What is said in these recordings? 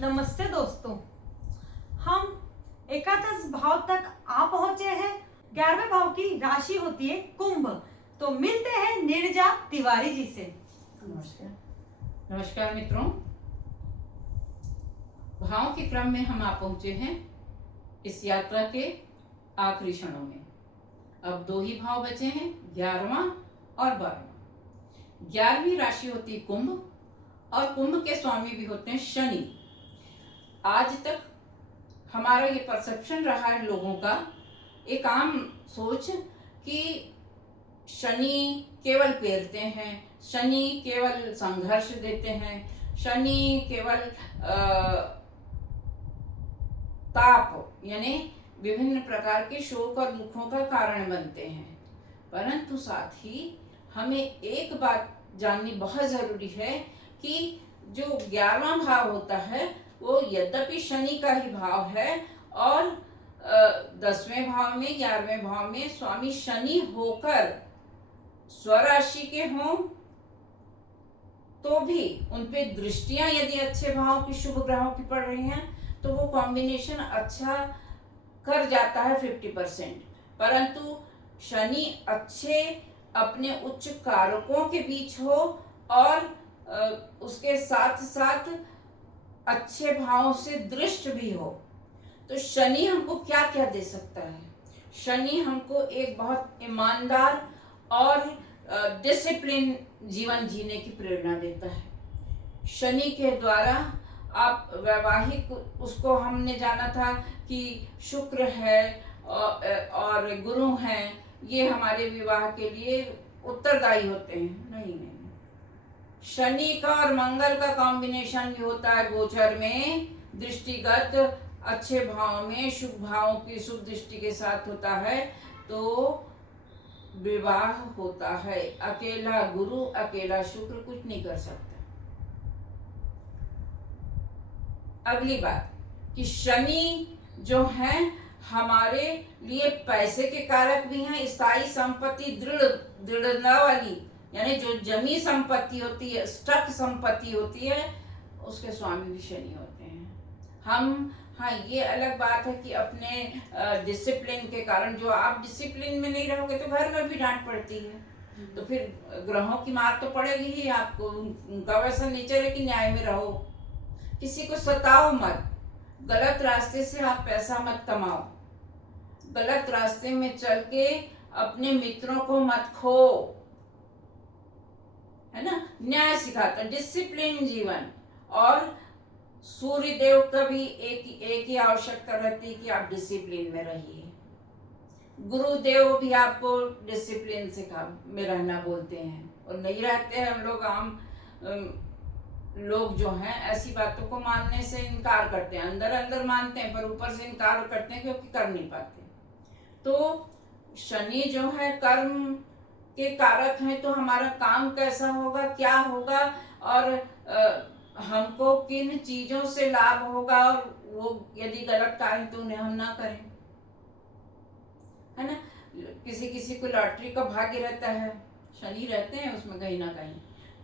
नमस्ते दोस्तों, हम एकादश भाव तक आ पहुंचे हैं। 11वें भाव की राशि होती है कुंभ। तो मिलते हैं नीरजा तिवारी जी से। नमस्कार। नमस्कार मित्रों, भाव के क्रम में हम आ पहुंचे हैं इस यात्रा के आखिरी क्षणों में। अब दो ही भाव बचे हैं, 11वां और 12वां। 11वीं राशि होती है कुंभ और कुंभ के स्वामी भी होते हैं शनि। आज तक हमारा ये परसेप्शन रहा है लोगों का, एक आम सोच कि शनि केवल पेरते हैं, शनि केवल संघर्ष देते हैं, शनि केवल ताप यानी विभिन्न प्रकार के शोक और दुखों का कारण बनते हैं। परंतु साथ ही हमें एक बात जाननी बहुत जरूरी है कि जो 11वां भाव होता है वो यद्यपि शनि का ही भाव है और 10वें भाव में 11वें भाव में स्वामी शनि होकर स्वराशि के हों तो भी उनपे दृष्टियां यदि अच्छे भाव की शुभ ग्रहों की पड़ रही हैं तो वो कॉम्बिनेशन अच्छा कर जाता है 50%। परंतु शनि अच्छे अपने उच्च कारकों के बीच हो और उसके साथ साथ अच्छे भाव से दृष्ट भी हो तो शनि हमको क्या क्या दे सकता है। शनि हमको एक बहुत ईमानदार और डिसिप्लिन जीवन जीने की प्रेरणा देता है। शनि के द्वारा आप वैवाहिक, उसको हमने जाना था कि शुक्र है और गुरु हैं, ये हमारे विवाह के लिए उत्तरदायी होते हैं। नहीं नहीं, शनि का और मंगल का कॉम्बिनेशन भी होता है गोचर में, दृष्टिगत अच्छे भाव में शुभ भावों की शुभ दृष्टि के साथ होता है तो विवाह होता है। अकेला गुरु अकेला शुक्र कुछ नहीं कर सकता। अगली बात कि शनि जो है हमारे लिए पैसे के कारक भी हैं, स्थायी संपत्ति दृढ़ता वाली यानी जो जमी संपत्ति होती है, स्टक संपत्ति होती है, उसके स्वामी भी शनि होते हैं। हम हाँ, ये अलग बात है कि अपने डिसिप्लिन के कारण, जो आप डिसिप्लिन में नहीं रहोगे तो घर में भी डांट पड़ती है, तो फिर ग्रहों की मार तो पड़ेगी ही आपको। उनका वैसा नेचर है कि न्याय में रहो, किसी को सताओ मत, गलत रास्ते से आप पैसा मत कमाओ, गलत रास्ते में चल के अपने मित्रों को मत खो, है ना। न्याय सिखाता, डिसिप्लिन जीवन। और सूर्य देव का भी एक ही आवश्यकता रहती है कि आप डिसिप्लिन में रहिए। गुरुदेव भी आपको डिसिप्लिन में रहना बोलते हैं, और नहीं रहते हैं हम लोग। आम लोग जो हैं ऐसी बातों को मानने से इनकार करते हैं, अंदर अंदर मानते हैं पर ऊपर से इनकार करते हैं क्योंकि कर नहीं पाते। तो शनि जो है कर्म के कारक हैं, तो हमारा काम कैसा होगा, क्या होगा, और हमको किन चीजों से लाभ होगा, और वो यदि गलत कार्य तो उन्हें हम ना करें, है ना। किसी किसी को लॉटरी का भाग्य रहता है, शनि रहते हैं उसमें कहीं ना कहीं,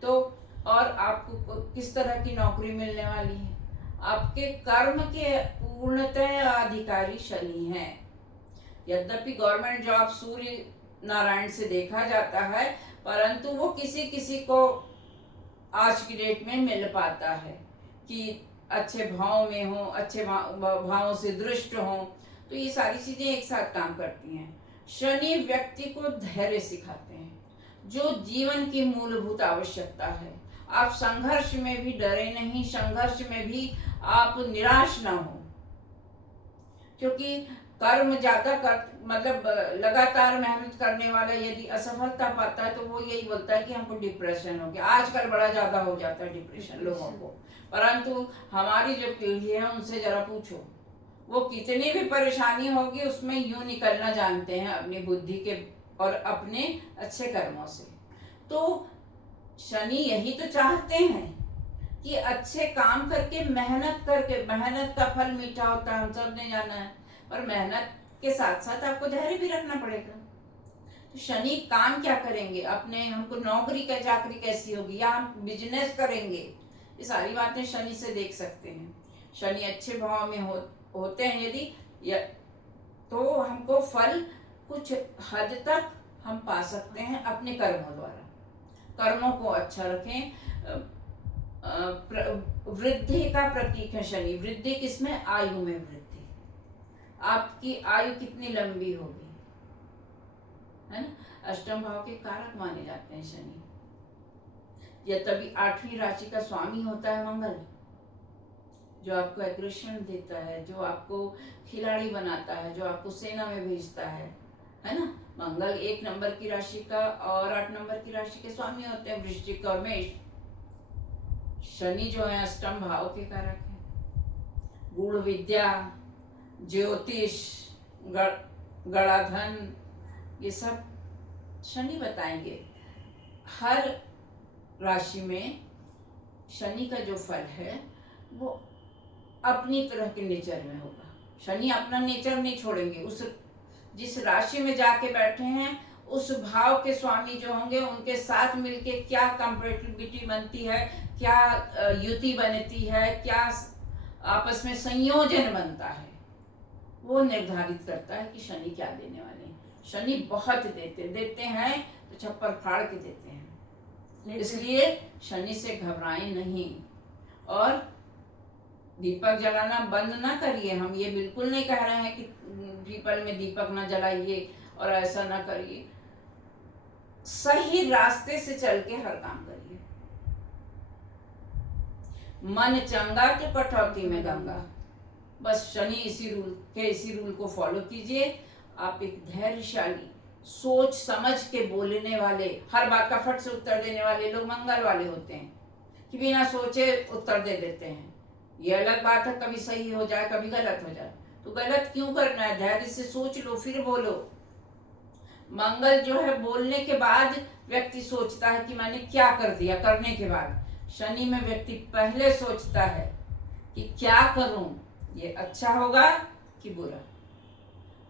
तो और आपको किस तरह की नौकरी मिलने वाली है, आपके कर्म के पूर्णतः अधिकारी शनि हैं। यद्यपि गवर्नमेंट जॉब सूर्य नारायण से देखा जाता है, परंतु वो किसी किसी को आज की डेट में मिल पाता है कि अच्छे भाव में हो, अच्छे भावों से दृष्ट हो, तो ये सारी चीजें एक साथ काम करती हैं। शनि व्यक्ति को धैर्य सिखाते हैं, जो जीवन की मूलभूत आवश्यकता है। आप संघर्ष में भी डरे नहीं, संघर्ष में भी आप निराश ना हो, क्योंकि कर्म ज्यादा मतलब लगातार मेहनत करने वाला यदि असफलता पाता है तो वो यही बोलता है कि हमको डिप्रेशन हो गया। आजकल बड़ा ज्यादा हो जाता है डिप्रेशन लोगों को, परंतु हमारी जो पीढ़ी है उनसे जरा पूछो, वो कितनी भी परेशानी होगी उसमें यूं निकलना जानते हैं अपनी बुद्धि के और अपने अच्छे कर्मों से। तो शनि यही तो चाहते हैं कि अच्छे काम करके, मेहनत करके, मेहनत का फल मीठा होता है, हम सब ने जाना है, पर मेहनत के साथ साथ आपको धैर्य भी रखना पड़ेगा। तो शनि काम क्या करेंगे, अपने हमको नौकरी का चाकरी कैसी होगी, या हम बिजनेस करेंगे, ये सारी बातें शनि से देख सकते हैं। शनि अच्छे भाव में होते हैं यदि तो हमको फल कुछ हद तक हम पा सकते हैं अपने कर्मों द्वारा। कर्मों को अच्छा रखें। वृद्धि का प्रतीक है शनि। वृद्धि किसमें? आयु में वृद्धि। आपकी आयु कितनी लंबी होगी, है ना। अष्टम भाव के कारक माने जाते हैं शनि। या तभी 8वीं राशि का स्वामी होता है मंगल, जो आपको एग्रेशन देता है, जो आपको खिलाड़ी बनाता है, जो आपको सेना में भेजता है ना। मंगल 1 नंबर की राशि का और 8 नंबर की राशि के स्वामी होते हैं, वृश्चिक और मेष। शनि जो है अष्टम भाव के कारक है। गूढ़ विद्या, ज्योतिष, गणाधन, ये सब शनि बताएंगे। हर राशि में शनि का जो फल है वो अपनी तरह के नेचर में होगा। शनि अपना नेचर नहीं छोड़ेंगे। उस जिस राशि में जाके बैठे हैं उस भाव के स्वामी जो होंगे उनके साथ मिलके क्या कंपैटिबिलिटी बनती है, क्या युति बनती है, क्या आपस में संयोजन बनता है, वो निर्धारित करता है कि शनि क्या देने वाले हैं। शनि बहुत देते हैं तो छप्पर फाड़ के देते हैं। इसलिए शनि से घबराएं नहीं। और दीपक जलाना बंद ना करिए। हम ये बिल्कुल नहीं कह रहे हैं कि पीपल में दीपक ना जलाइए और ऐसा ना करिए। सही रास्ते से चल के हर काम करिए। मन चंगा तो कटौती में गंगा। बस शनि इसी रूल को फॉलो कीजिए। आप एक धैर्यशाली, सोच समझ के बोलने वाले, हर बात का फट से उत्तर देने वाले लोग मंगल वाले होते हैं कि बिना सोचे उत्तर दे देते हैं। ये अलग बात है, कभी सही हो जाए कभी गलत हो जाए, तो गलत क्यों करना है? धैर्य से सोच लो फिर बोलो। मंगल जो है बोलने के बाद व्यक्ति सोचता है कि मैंने क्या कर दिया करने के बाद। शनि में व्यक्ति पहले सोचता है कि क्या करूं, ये अच्छा होगा कि बुरा।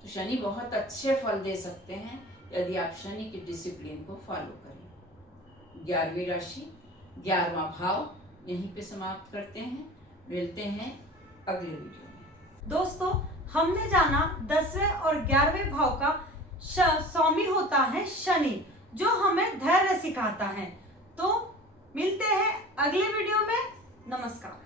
तो शनि बहुत अच्छे फल दे सकते हैं यदि आप शनि के डिसिप्लिन को फॉलो करें। 11वीं राशि 11वां भाव यहीं पे समाप्त करते हैं। मिलते हैं अगले वीडियो में। दोस्तों, हमने जाना 10वें और 11वें भाव का स्वामी होता है शनि, जो हमें धैर्य सिखाता है। तो मिलते हैं अगले वीडियो में। नमस्कार।